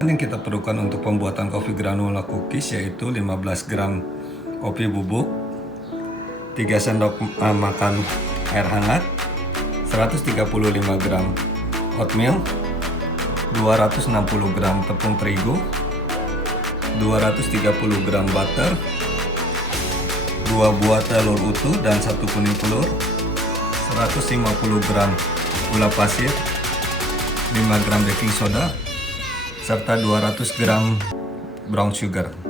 Yang kita perlukan untuk pembuatan kopi granola cookies yaitu 15 gram kopi bubuk, 3 sendok makan air hangat, 135 gram oatmeal, 260 gram tepung terigu, 230 gram butter, 2 buah telur utuh dan 1 kuning telur, 150 gram gula pasir, 5 gram baking soda, serta 200 gram brown sugar.